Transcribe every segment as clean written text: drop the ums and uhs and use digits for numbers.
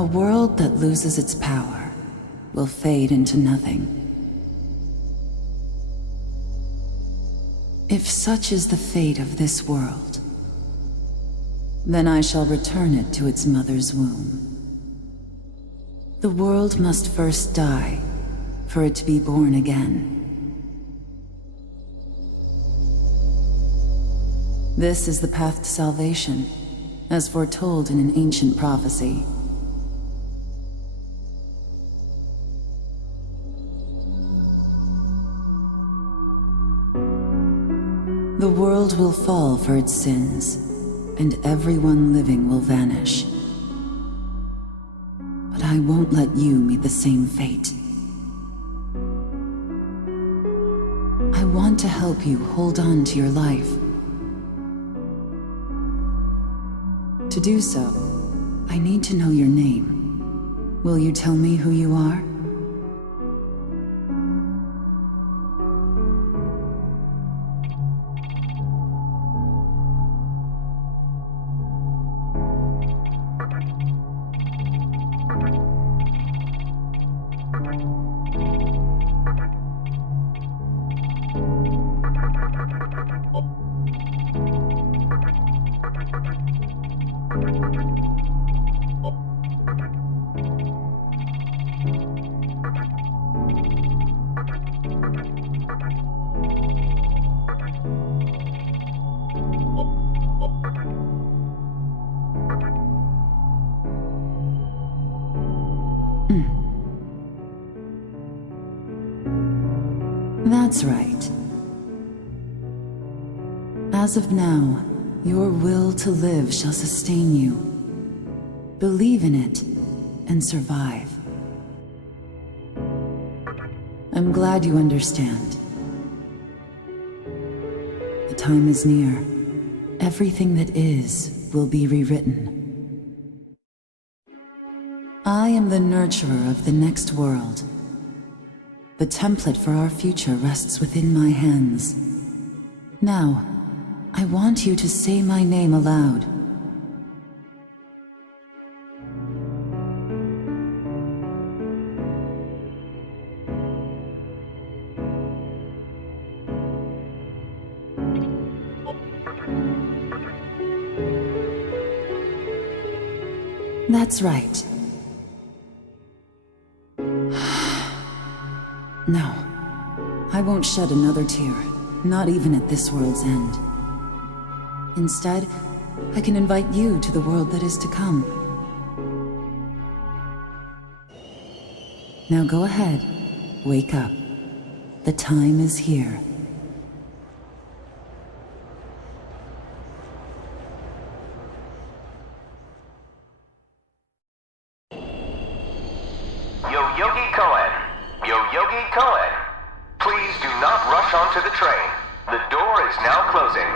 A world that loses its power will fade into nothing. If such is the fate of this world, then I shall return it to its mother's womb. The world must first die for it to be born again. This is the path to salvation, as foretold in an ancient prophecy. The world will fall for its sins, and everyone living will vanish. But I won't let you meet the same fate. I want to help you hold on to your life. To do so, I need to know your name. Will you tell me who you are? That's right. As of now, your will to live shall sustain you. Believe in it, and survive. I'm glad you understand. The time is near. Everything that is will be rewritten. I am the nurturer of the next world. The template for our future rests within my hands. Now, I want you to say my name aloud. That's right. No, I won't shed another tear, not even at this world's end. Instead, I can invite you to the world that is to come. Now go ahead, wake up. The time is here. Please do not rush onto the train. The door is now closing.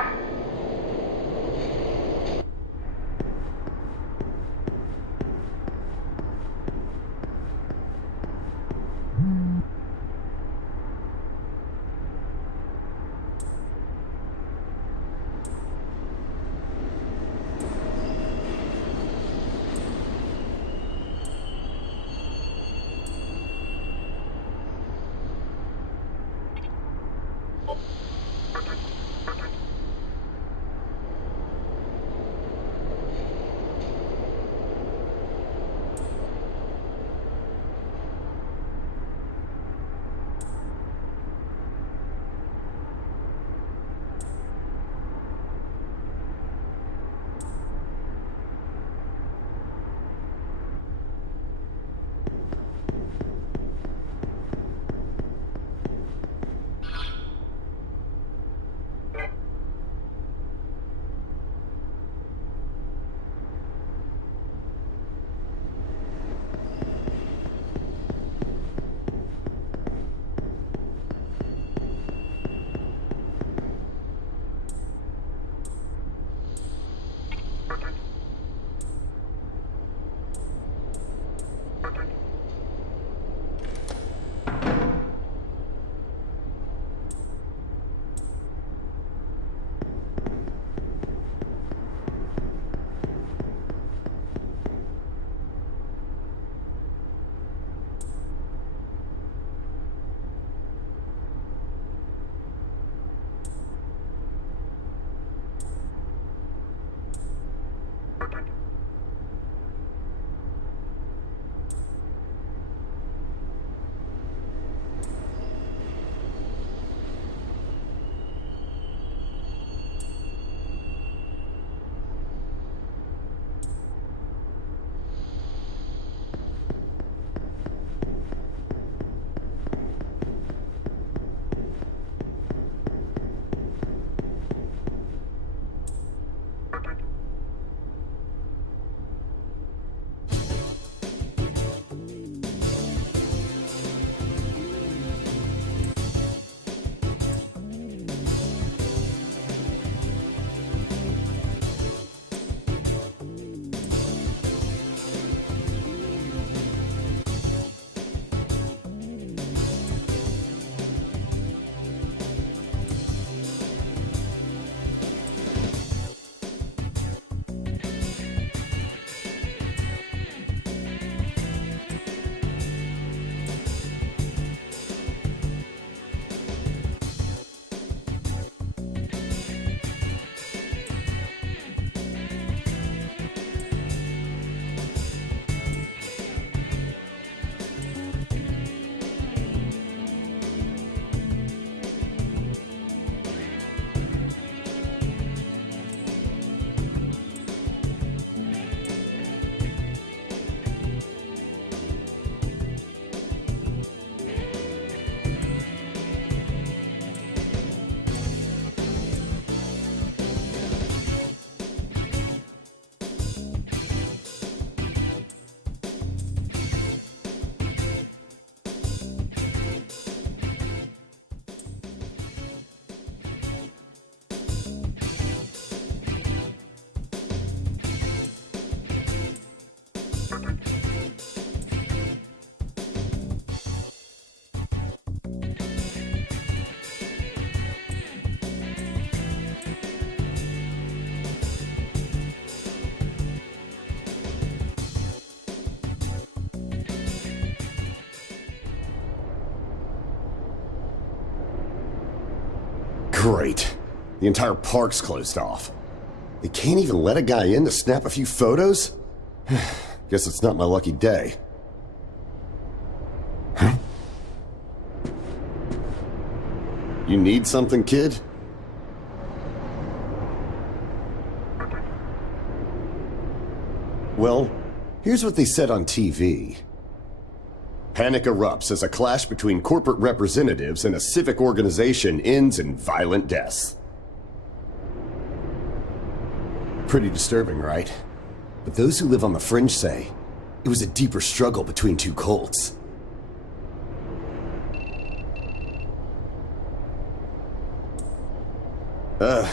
Great. The entire park's closed off. They can't even let a guy in to snap a few photos? Guess it's not my lucky day. Huh? You need something, kid? Well, here's what they said on TV. Panic erupts as a clash between corporate representatives and a civic organization ends in violent deaths. Pretty disturbing, right? But those who live on the fringe say it was a deeper struggle between two cults. I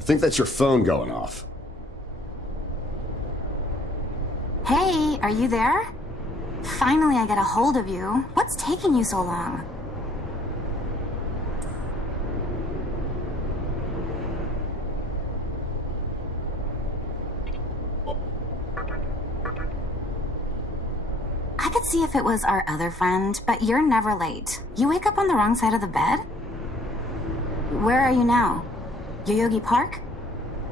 think that's your phone going off. Hey, are you there? Finally, I get a hold of you. What's taking you so long? I could see if it was our other friend, but you're never late. You wake up on the wrong side of the bed? Where are you now? Yoyogi Park?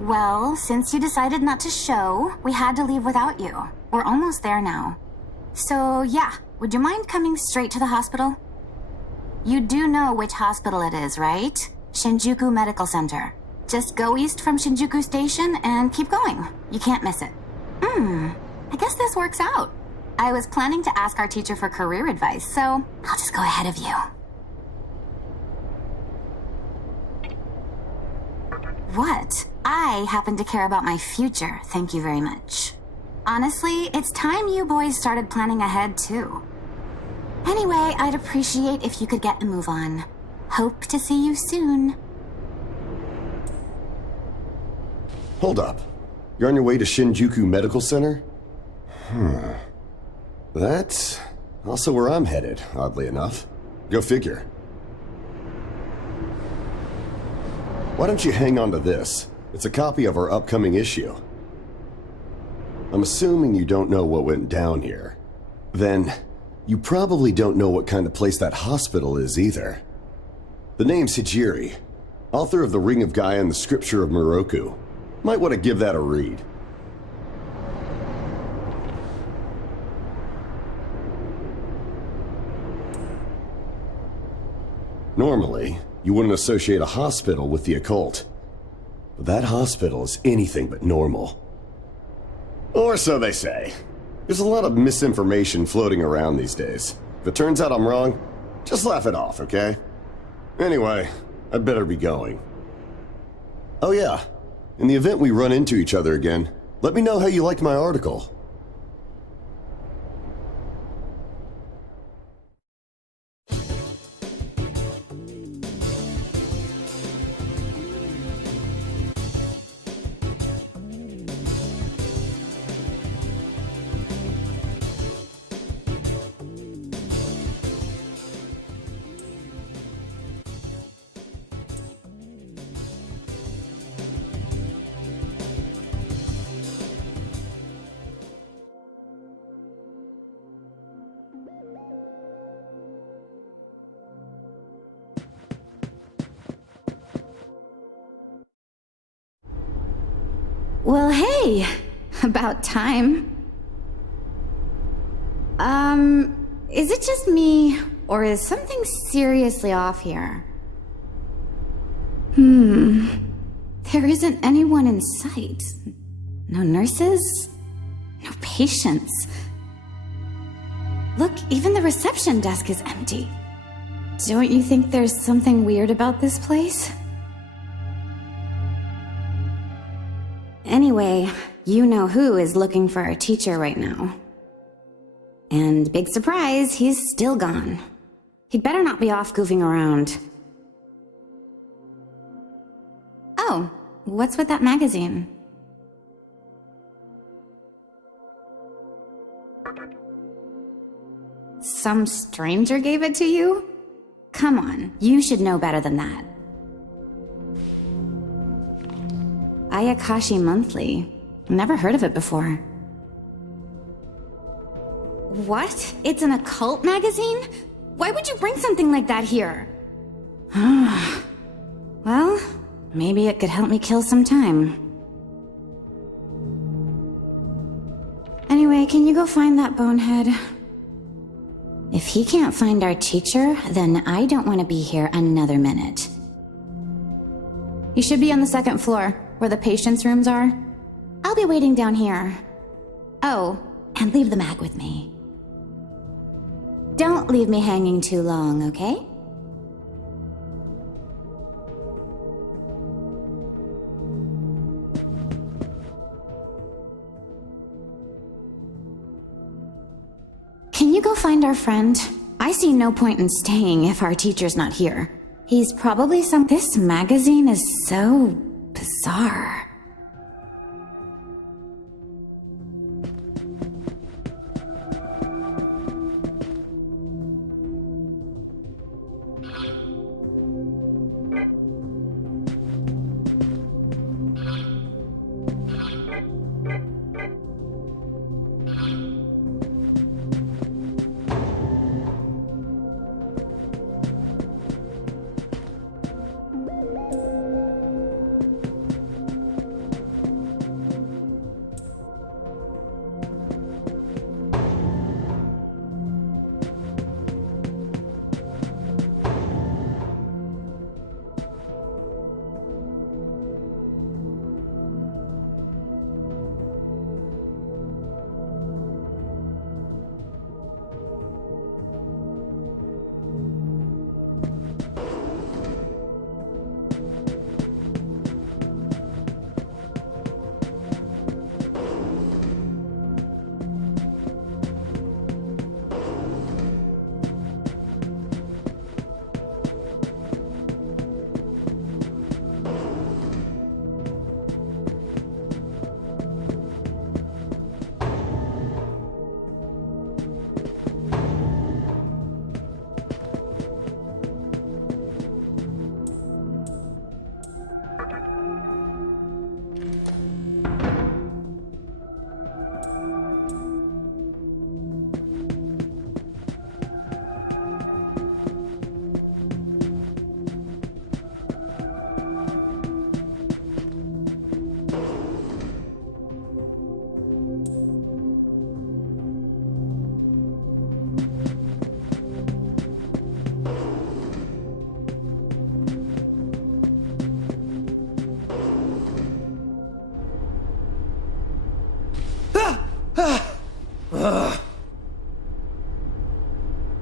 Well, since you decided not to show, we had to leave without you. We're almost there now. So, yeah, would you mind coming straight to the hospital? You do know which hospital it is, right? Shinjuku Medical Center. Just go east from Shinjuku Station and keep going. You can't miss it. I guess this works out. I was planning to ask our teacher for career advice, so I'll just go ahead of you. What? I happen to care about my future, thank you very much. Honestly, it's time you boys started planning ahead, too. Anyway, I'd appreciate if you could get a move on. Hope to see you soon. Hold up. You're on your way to Shinjuku Medical Center? That's also where I'm headed, oddly enough. Go figure. Why don't you hang on to this? It's a copy of our upcoming issue. I'm assuming you don't know what went down here. Then, you probably don't know what kind of place that hospital is either. The name's Hijiri, author of The Ring of Gaia and the Scripture of Moroku. Might want to give that a read. Normally, you wouldn't associate a hospital with the occult. But that hospital is anything but normal. Or so they say. There's a lot of misinformation floating around these days. If it turns out I'm wrong, just laugh it off, okay? Anyway, I'd better be going. Oh yeah, in the event we run into each other again, let me know how you liked my article. Well, hey, about time. Is it just me, or is something seriously off here? There isn't anyone in sight. No nurses, no patients. Look, even the reception desk is empty. Don't you think there's something weird about this place? Anyway, you know who is looking for a teacher right now. And big surprise, he's still gone. He'd better not be off goofing around. Oh, what's with that magazine? Some stranger gave it to you? Come on, you should know better than that. Ayakashi Monthly. Never heard of it before. What? It's an occult magazine? Why would you bring something like that here? Well, Maybe it could help me kill some time. Anyway, can you go find that bonehead? If he can't find our teacher, then I don't want to be here another minute. You should be on the second floor, where the patients' rooms are. I'll be waiting down here. Oh, and leave the mag with me. Don't leave me hanging too long, okay? Can you go find our friend? I see no point in staying if our teacher's not here. He's probably some— This magazine is so bizarre.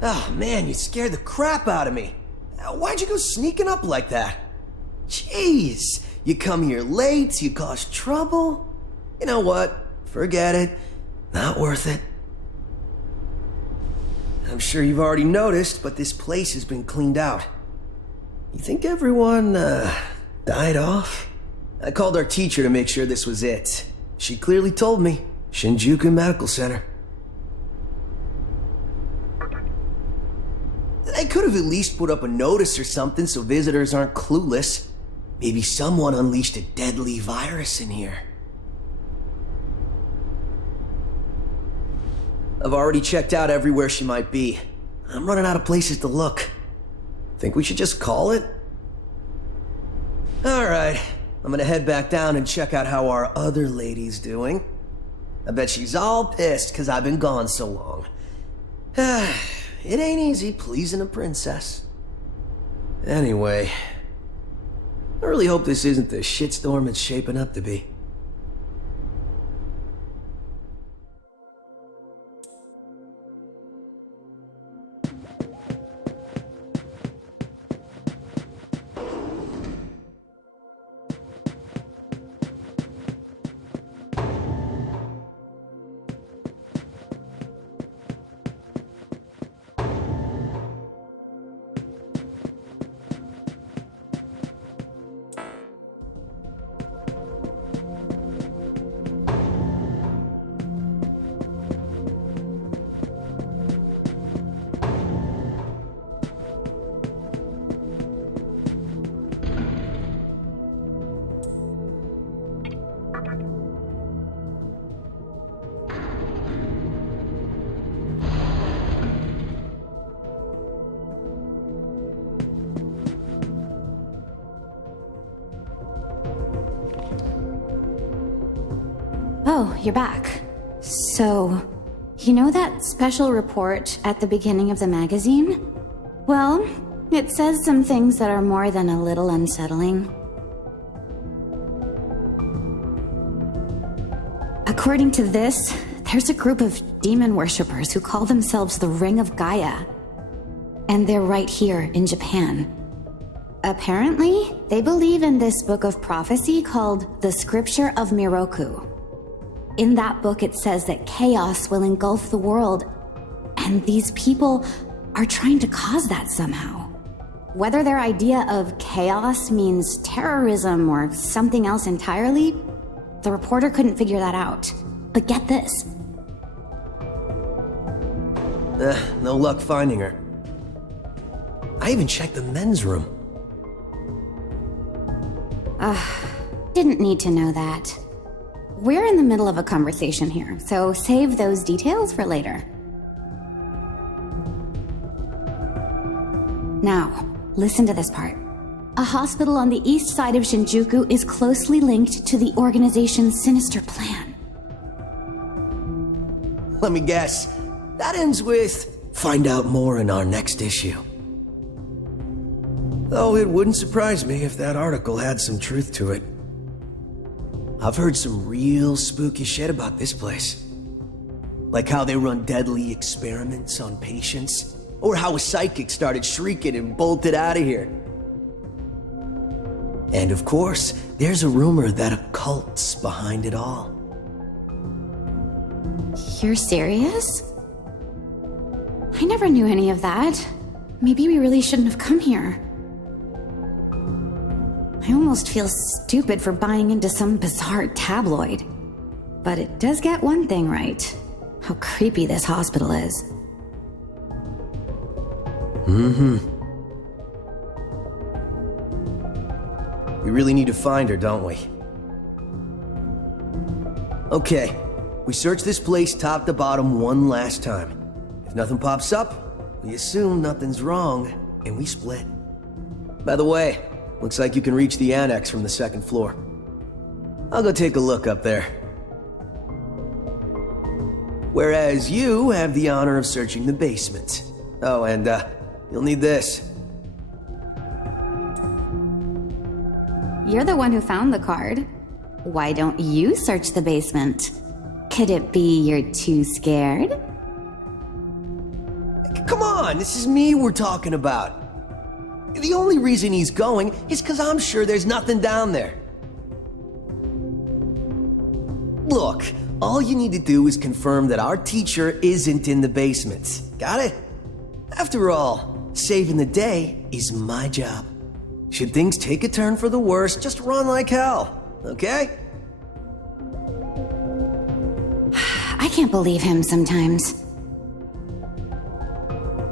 Oh man, you scared the crap out of me. Why'd you go sneaking up like that? Jeez, you come here late, you cause trouble. You know what? Forget it. Not worth it. I'm sure you've already noticed, but this place has been cleaned out. You think everyone, died off? I called our teacher to make sure this was it. She clearly told me. Shinjuku Medical Center. They could have at least put up a notice or something so visitors aren't clueless. Maybe someone unleashed a deadly virus in here. I've already checked out everywhere she might be. I'm running out of places to look. Think we should just call it? Alright, I'm gonna head back down and check out how our other lady's doing. I bet she's all pissed because I've been gone so long. It ain't easy pleasing a princess. Anyway, I really hope this isn't the shitstorm it's shaping up to be. Oh, you're back. So, you know that special report at the beginning of the magazine? Well, it says some things that are more than a little unsettling. According to this, there's a group of demon worshippers who call themselves the Ring of Gaia. And they're right here in Japan. Apparently, they believe in this book of prophecy called the Scripture of Miroku. In that book, it says that chaos will engulf the world, and these people are trying to cause that somehow. Whether their idea of chaos means terrorism or something else entirely, the reporter couldn't figure that out. But get this. No luck finding her. I even checked the men's room. Didn't need to know that. We're in the middle of a conversation here, so save those details for later. Now, listen to this part. A hospital on the east side of Shinjuku is closely linked to the organization's sinister plan. Let me guess. That ends with, find out more in our next issue. Though it wouldn't surprise me if that article had some truth to it. I've heard some real spooky shit about this place. Like how they run deadly experiments on patients, or how a psychic started shrieking and bolted out of here. And of course, there's a rumor that a cult's behind it all. You're serious? I never knew any of that. Maybe we really shouldn't have come here. I almost feel stupid for buying into some bizarre tabloid. But it does get one thing right. How creepy this hospital is. We really need to find her, don't we? Okay, we search this place top to bottom one last time. If nothing pops up, we assume nothing's wrong, and we split. By the way, looks like you can reach the annex from the second floor. I'll go take a look up there. Whereas you have the honor of searching the basement. Oh, and you'll need this. You're the one who found the card. Why don't you search the basement? Could it be you're too scared? Come on, this is me we're talking about. The only reason he's going is because I'm sure there's nothing down there. Look, all you need to do is confirm that our teacher isn't in the basement. Got it? After all, saving the day is my job. Should things take a turn for the worse, just run like hell, okay? I can't believe him sometimes.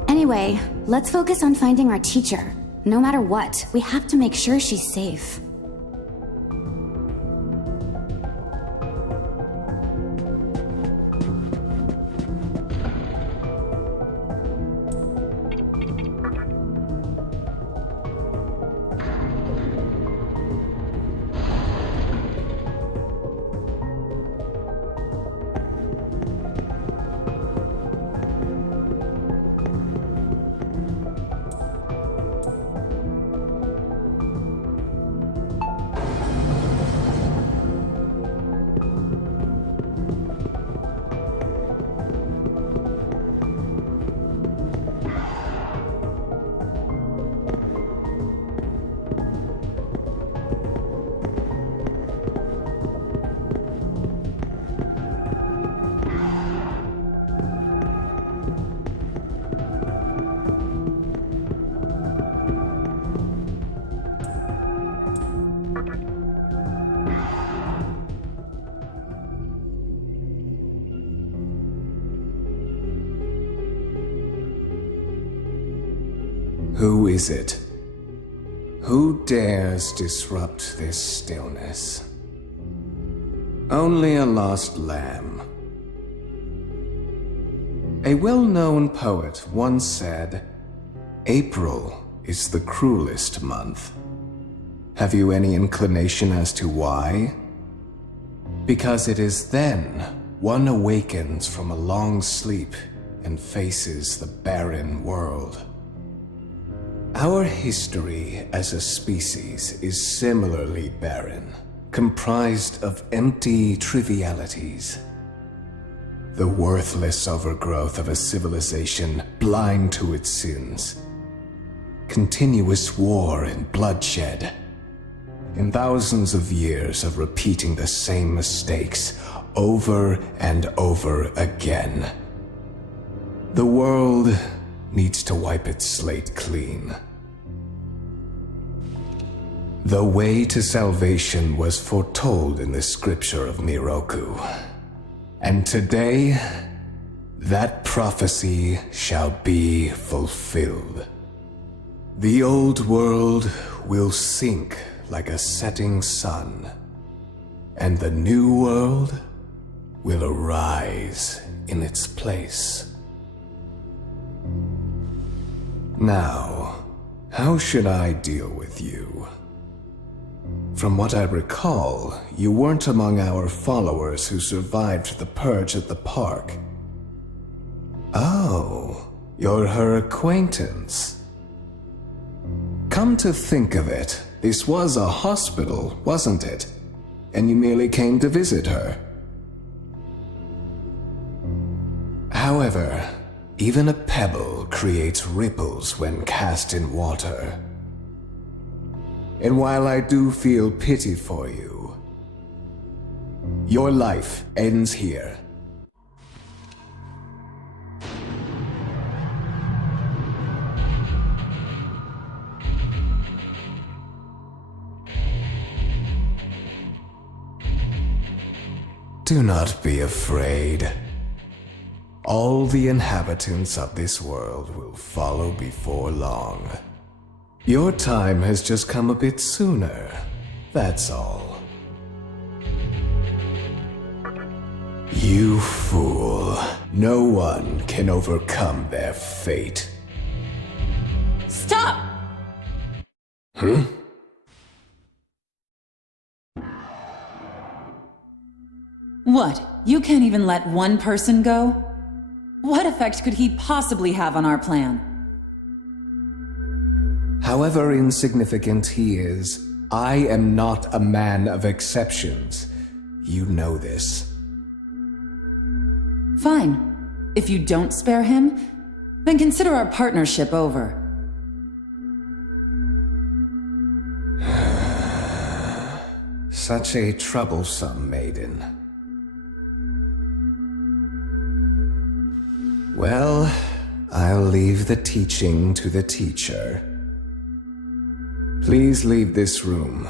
Anyway, let's focus on finding our teacher. No matter what, we have to make sure she's safe. Who is it? Who dares disrupt this stillness? Only a lost lamb. A well-known poet once said, "April is the cruelest month." Have you any inclination as to why? Because it is then one awakens from a long sleep and faces the barren world. Our history as a species is similarly barren, comprised of empty trivialities. The worthless overgrowth of a civilization blind to its sins. Continuous war and bloodshed. In thousands of years of repeating the same mistakes over and over again. The world needs to wipe its slate clean. The way to salvation was foretold in the scripture of Miroku. And today, that prophecy shall be fulfilled. The old world will sink like a setting sun, and the new world will arise in its place. Now, how should I deal with you? From what I recall, you weren't among our followers who survived the purge at the park. Oh, you're her acquaintance. Come to think of it, this was a hospital, wasn't it? And you merely came to visit her. However, even a pebble creates ripples when cast in water. And while I do feel pity for you, your life ends here. Do not be afraid. All the inhabitants of this world will follow before long. Your time has just come a bit sooner, that's all. You fool. No one can overcome their fate. Stop! What? You can't even let one person go? What effect could he possibly have on our plan? However insignificant he is, I am not a man of exceptions. You know this. Fine. If you don't spare him, then consider our partnership over. Such a troublesome maiden. Well, I'll leave the teaching to the teacher. Please leave this room.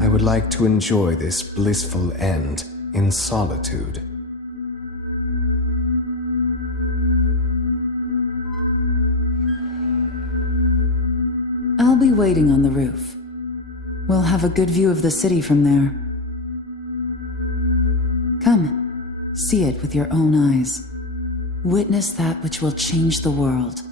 I would like to enjoy this blissful end in solitude. I'll be waiting on the roof. We'll have a good view of the city from there. Come, see it with your own eyes. Witness that which will change the world.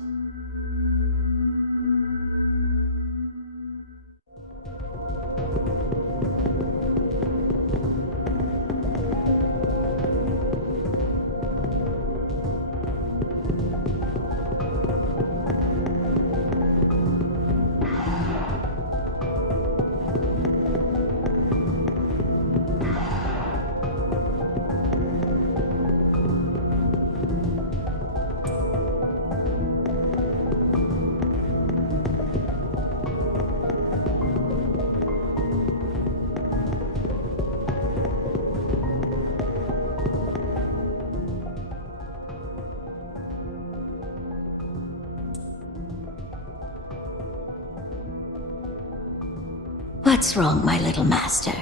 What's wrong, my little master?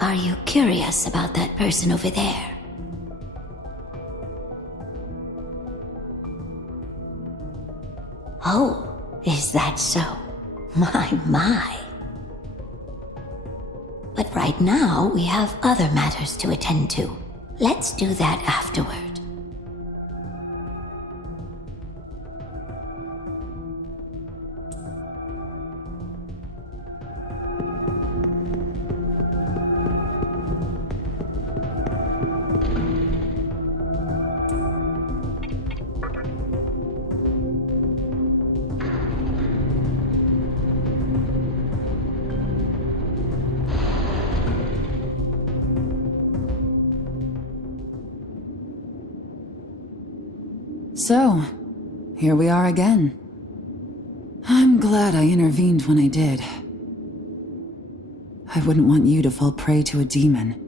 Are you curious about that person over there? Oh, is that so? My. But right now, we have other matters to attend to. Let's do that afterward. So, here we are again. I'm glad I intervened when I did. I wouldn't want you to fall prey to a demon.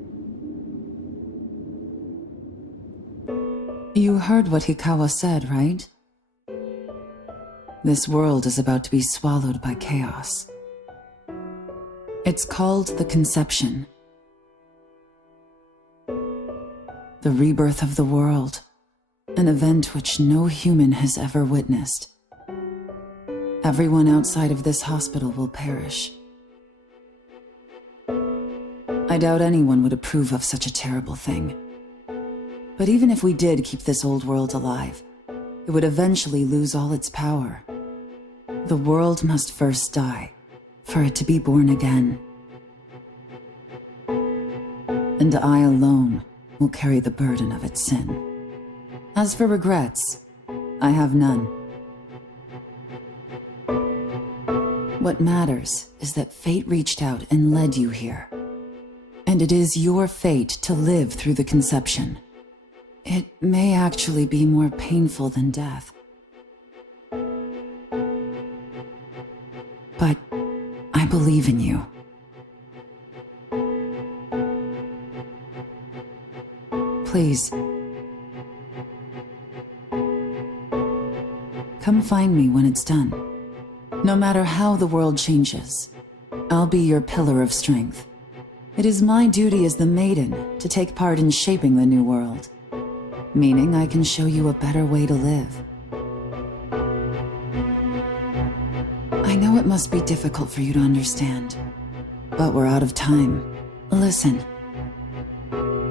You heard what Hikawa said, right? This world is about to be swallowed by chaos. It's called the Conception. The rebirth of the world. An event which no human has ever witnessed. Everyone outside of this hospital will perish. I doubt anyone would approve of such a terrible thing. But even if we did keep this old world alive, it would eventually lose all its power. The world must first die, for it to be born again. And I alone will carry the burden of its sin. As for regrets, I have none. What matters is that fate reached out and led you here. And it is your fate to live through the conception. It may actually be more painful than death. But I believe in you. Please. Come find me when it's done. No matter how the world changes, I'll be your pillar of strength. It is my duty as the Maiden to take part in shaping the new world. Meaning I can show you a better way to live. I know it must be difficult for you to understand, but we're out of time. Listen.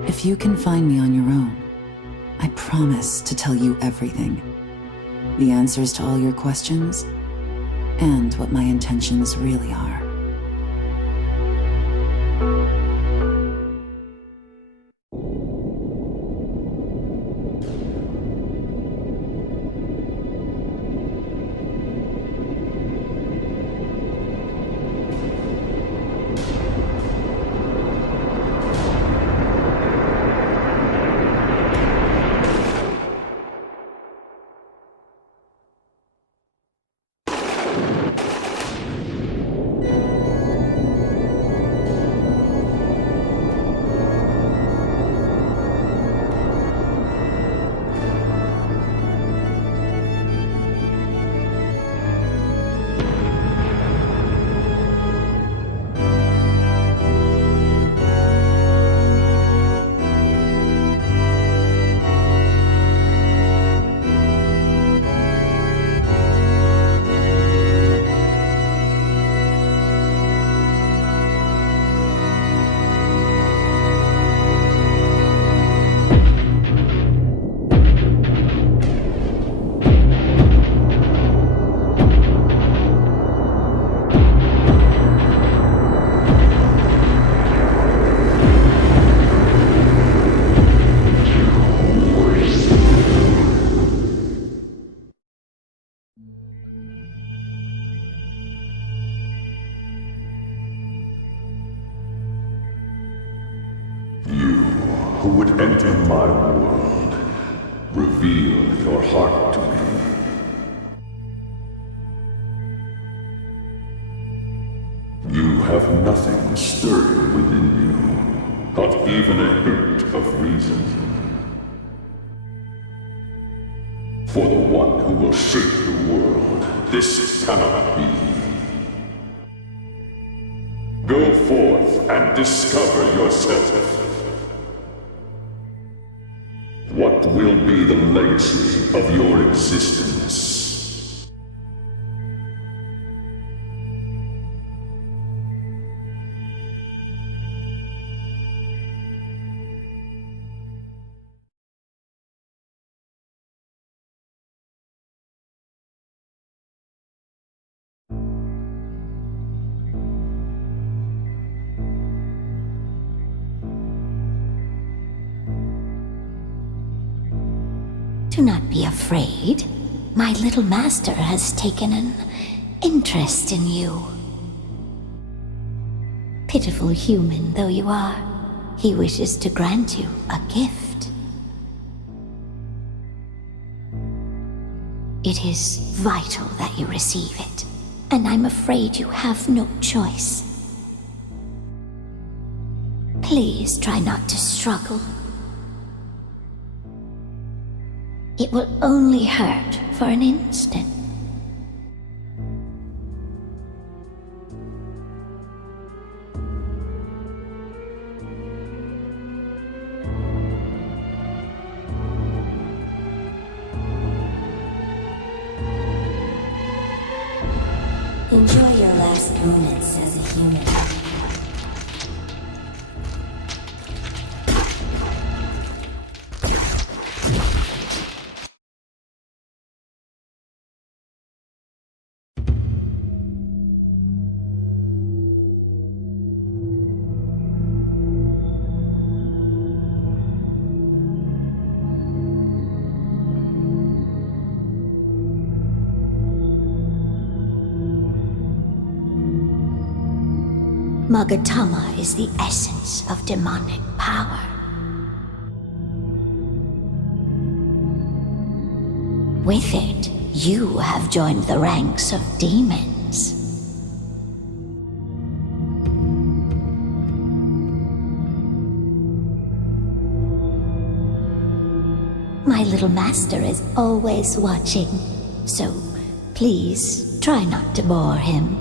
If you can find me on your own, I promise to tell you everything. The answers to all your questions, and what my intentions really are. Who would enter my world, reveal your heart to me. You have nothing stirring within you, not even a hint of reason. For the one who will shape the world, this cannot be. Go forth and discover yourself. What will be the legacy of your existence? Do not be afraid. My little master has taken an interest in you. Pitiful human though you are, he wishes to grant you a gift. It is vital that you receive it, and I'm afraid you have no choice. Please try not to struggle. It will only hurt for an instant. Enjoy your last moments as a human. Magatama is the essence of demonic power. With it, you have joined the ranks of demons. My little master is always watching, so please try not to bore him.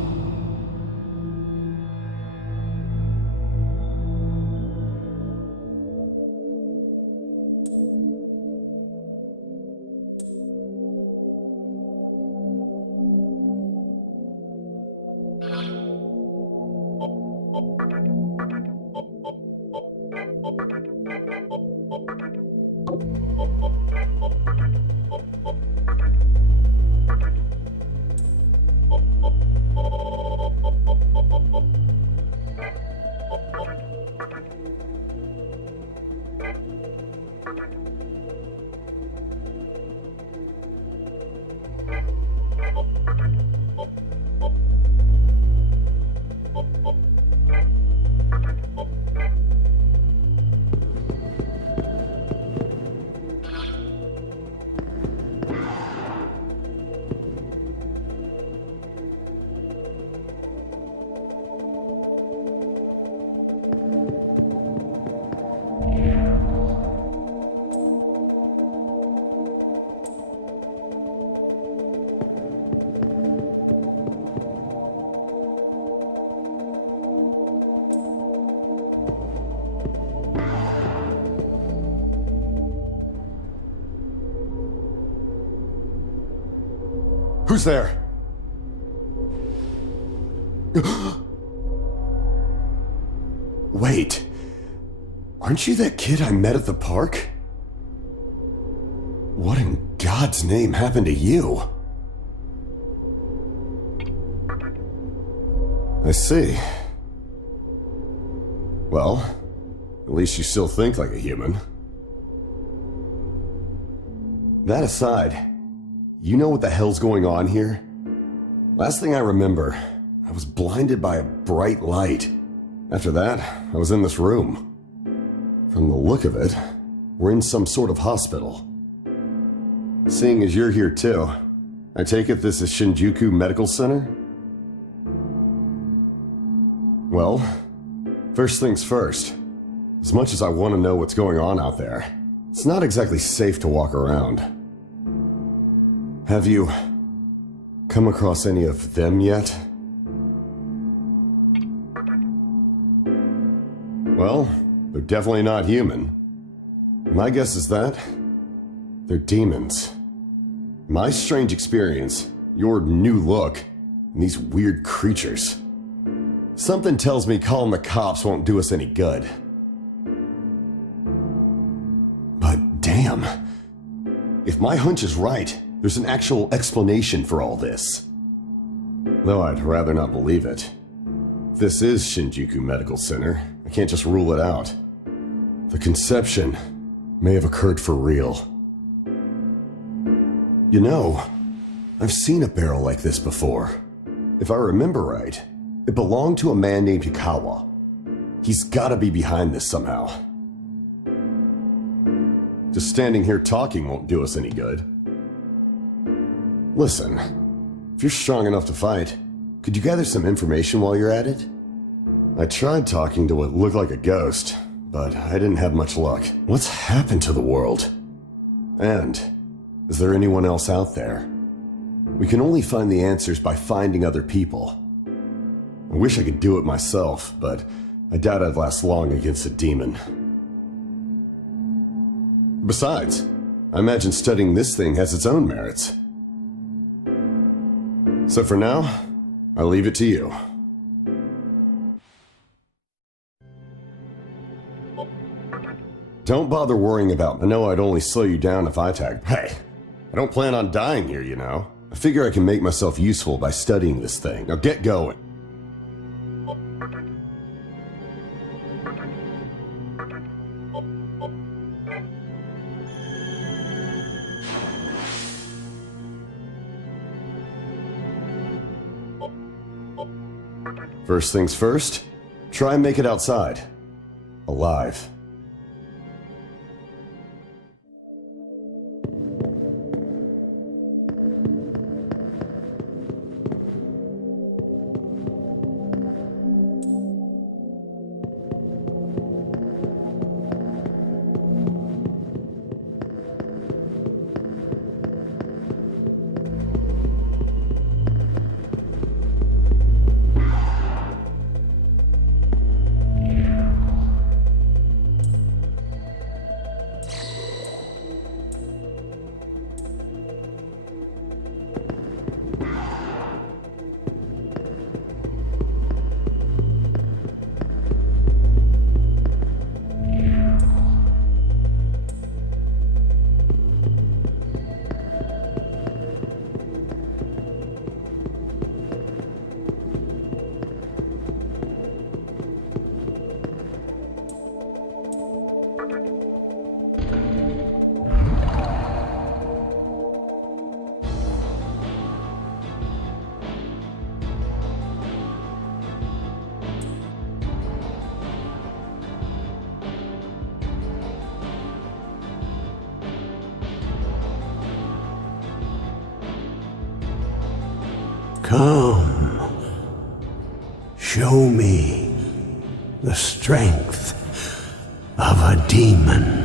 Who's there? Wait. Aren't you that kid I met at the park? What in God's name happened to you? I see. Well, at least you still think like a human. That aside, you know what the hell's going on here? Last thing I remember, I was blinded by a bright light. After that, I was in this room. From the look of it, we're in some sort of hospital. Seeing as you're here too, I take it this is Shinjuku Medical Center? Well, first things first. As much as I want to know what's going on out there, it's not exactly safe to walk around. Have you come across any of them yet? Well, they're definitely not human. My guess is that they're demons. My strange experience, your new look, and these weird creatures. Something tells me calling the cops won't do us any good. But damn, if my hunch is right, there's an actual explanation for all this. Though I'd rather not believe it. If this is Shinjuku Medical Center, I can't just rule it out. The conception may have occurred for real. You know, I've seen a barrel like this before. If I remember right, it belonged to a man named Yukawa. He's gotta be behind this somehow. Just standing here talking won't do us any good. Listen, if you're strong enough to fight, could you gather some information while you're at it? I tried talking to what looked like a ghost, but I didn't have much luck. What's happened to the world? And is there anyone else out there? We can only find the answers by finding other people. I wish I could do it myself, but I doubt I'd last long against a demon. Besides, I imagine studying this thing has its own merits. So for now, I'll leave it to you. Don't bother worrying about I know I'd only slow you down if I tagged. Hey, I don't plan on dying here, you know. I figure I can make myself useful by studying this thing. Now get going. First things first, try and make it outside. Alive. Come, show me the strength of a demon.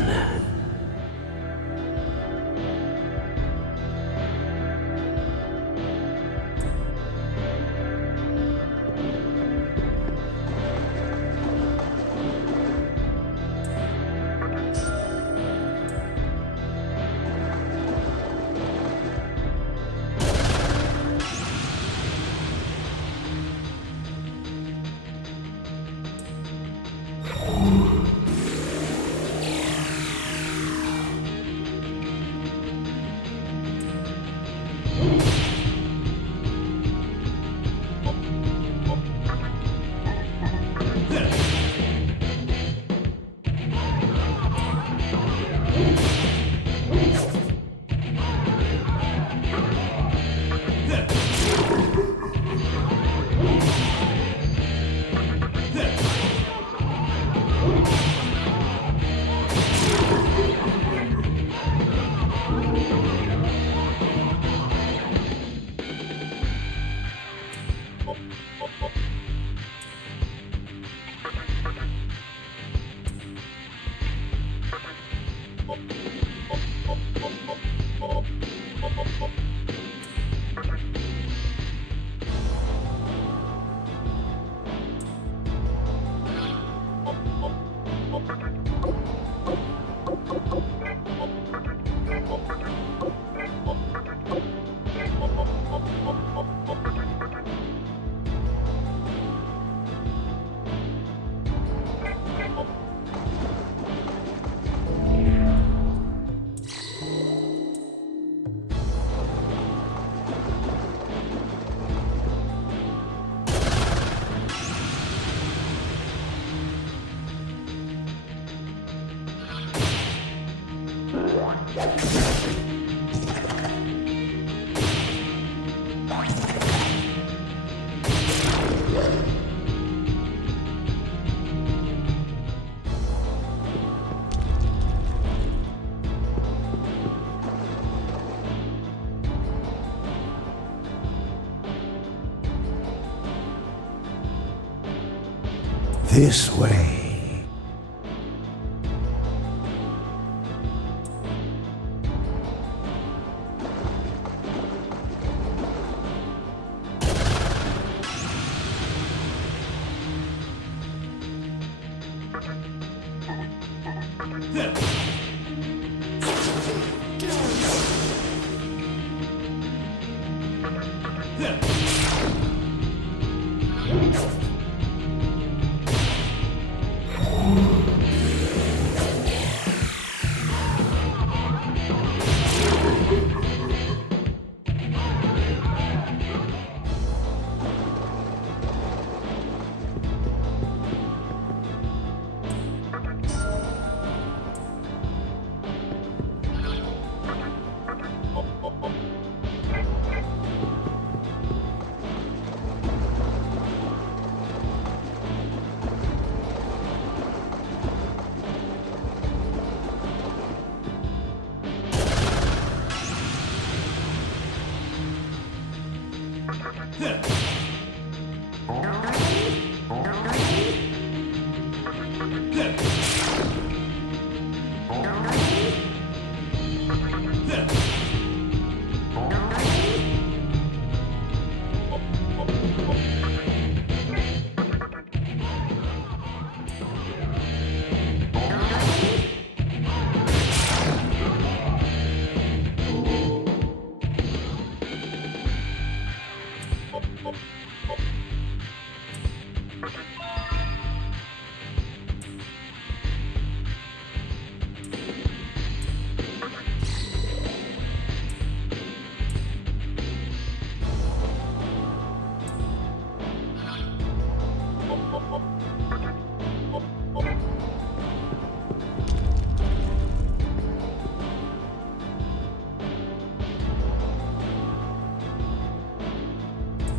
This way.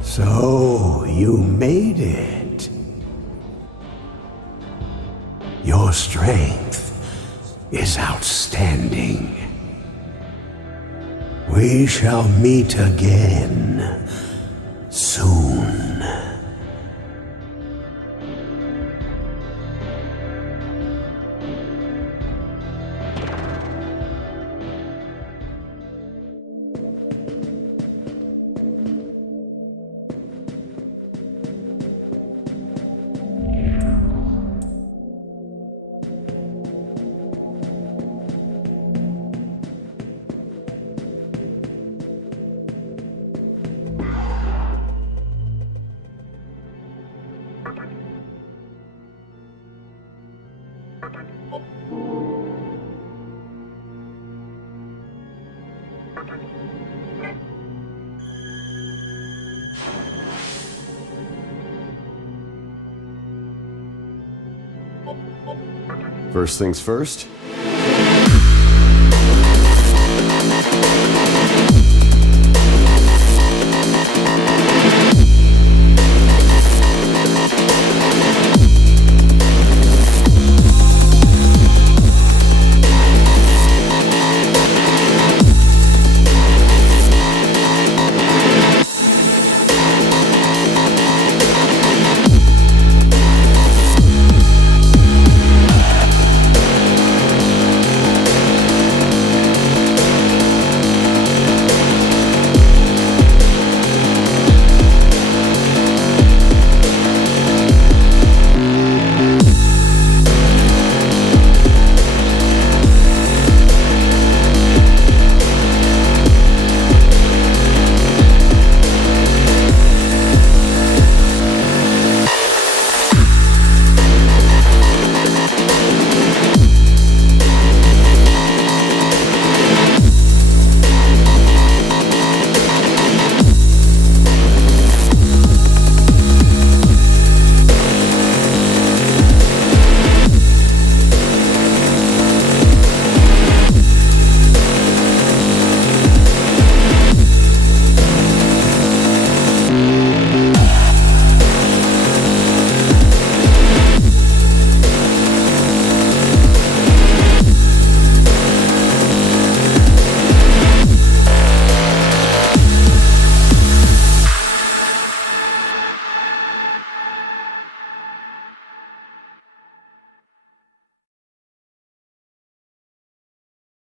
So, you made it. Your strength is outstanding. We shall meet again soon. First things first,